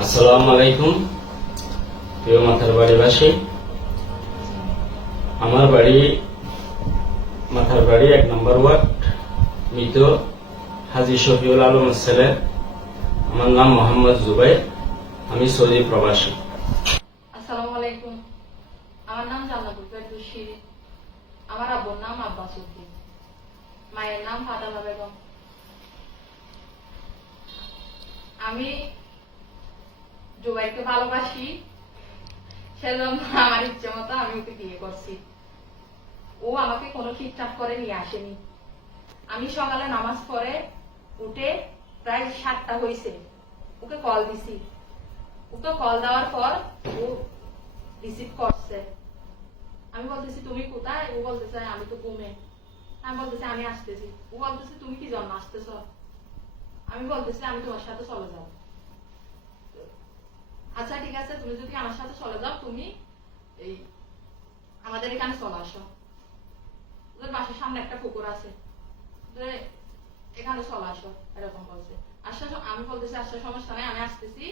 আসসালামু আলাইকুম প্রিয় মাথার বাড়িবাসী আমার বাড়ি মাথার বাড়ি এক নম্বর ওয়ার্ড মৃত হাজি শফিউল আলম ছেলে আমার নাম মোহাম্মদ জুবাই আমি সৌদি প্রবাসী আসসালামু আলাইকুম আমার নাম জান্নাতুল ফেরদৌস আমার আব্বুর নাম আব্বাস উদ্দিন মায়ের নাম ফাদামা বেগম আমি জুবাইকে ভালোবাসি সেজন্য আমার ইচ্ছে মতো আমি ওকে বিয়ে করছি ও আমাকে কোনো ঠিকঠাক করে নিয়ে আসেনি আমি সকালে নামাজ পড়ে উঠে প্রায় সাতটা হয়েছে ওকে কল দিছি ওকে কল দেওয়ার পর ও রিসিভ করছে আমি বলতেছি তুমি কোথায় ও বলতেছে আমি তো ঘুমে আমি বলতেছি আমি আসতেছি ও বলতেছে তুমি কি জন্ম আসতেছ আমি বলতেছি আমি তোমার সাথে চলে যাবো আচ্ছা ঠিক আছে তুমি যদি আমার সাথে চলে যাও তুমি এই আমাদের এখানে চলে আসো ওদের বাসার সামনে একটা পুকুর আছে এখানে চলে আসো এরকম বলছে আসার আচ্ছা, আমি বলতেছি আসার আচ্ছা, সমস্যা নাই আমি আসতেছি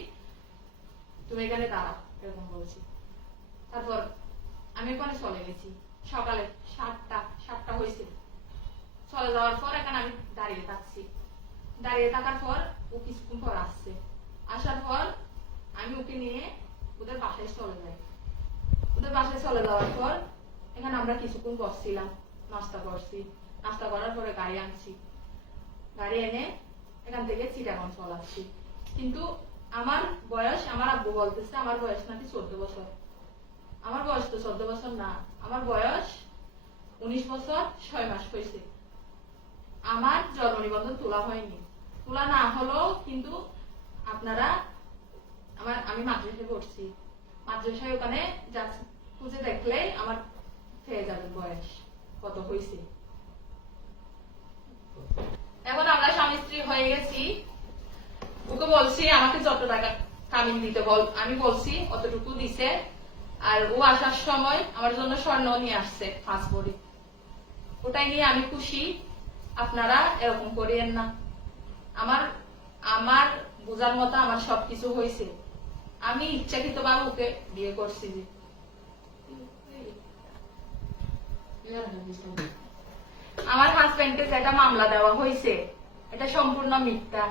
তুমি এখানে দাঁড়াও এরকম বলছি তারপর আমি ওখানে চলে গেছি সকালে সাতটা সাতটা হয়েছে চলে যাওয়ার পর এখানে আমি দাঁড়িয়ে থাকছি দাঁড়িয়ে থাকার পর ও কিছুক্ষণ পর আসছে আসার পর আমি ওকে নিয়ে ওদের বাসায় চলে যাই ওদের বাসায় চলে যাওয়ার পর এখানে আমরা কিছুক্ষণ বসছিলাম নাস্তা করছি নাস্তা করার পরে গাড়ি আনছি গাড়ি এনে এখান থেকে চিটাগন চলাচ্ছি কিন্তু আমার বয়স আমার আব্বু বলতেছে আমার বয়স নাকি চোদ্দ বছর আমার বয়স তো চোদ্দ বছর না আমার বয়স উনিশ বছর ছয় মাস হয়েছে আমার জন্ম নিবন্ধন তোলা হয়নি তোলা না হলেও কিন্তু আপনারা আমি মাদ্রাসায় পড়ছি মাদ্রাসায় ওখানে খুঁজে দেখলে আমার পেয়ে যাবে বয়স কত হয়েছে এখন আমরা স্বামী স্ত্রী হয়ে গেছি ওকে বলছি আমাকে যত টাকা কামিন দিতে বল আমি বলছি অতটুকু দিছে আর ও আসার সময় আমার জন্য স্বর্ণ নিয়ে আসছে ফাঁস বড়ি ওটাই নিয়ে আমি খুশি আপনারা এরকম করিয়েন না আমার আমার বোঝার মতো আমার সবকিছু হয়েছে আমি ইচ্ছাকৃত বাবুকে বিয়ে করছি আমার হাজবেন্ডের একটা মামলা দেওয়া হয়েছে এটা সম্পূর্ণ মিথ্যা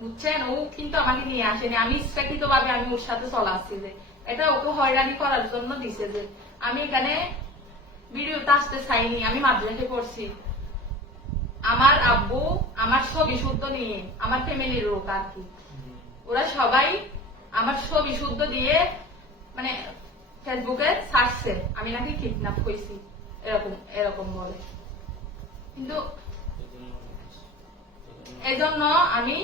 বুঝছেন ও কিন্তু আমাকে নিয়ে আসেনি আমি ইচ্ছাকৃত ভাবে আমি ওর সাথে চলাচ্ছি যে এটা ওকে হয়রানি করার জন্য দিছে যে আমি এখানে ভিডিওতে আসতে চাইনি আমি মাদ্রাসে পড়ছি আমার আব্বু আমার ছবি শুদ্ধ নিয়ে আমার ফ্যামিলির লোক আর কি ওরা সবাই আমার ছবি শুদ্ধ দিয়ে মানে ফেসবুকে সারছে আমি নাকি কিডন্যাপ হয়েছি এরকম এরকম বলে কিন্তু এজন্য আমি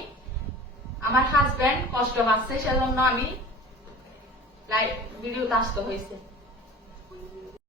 আমার হাজব্যান্ড কষ্ট পাচ্ছে সেজন্য আমি লাইভ ভিডিওতে আসতে হয়েছে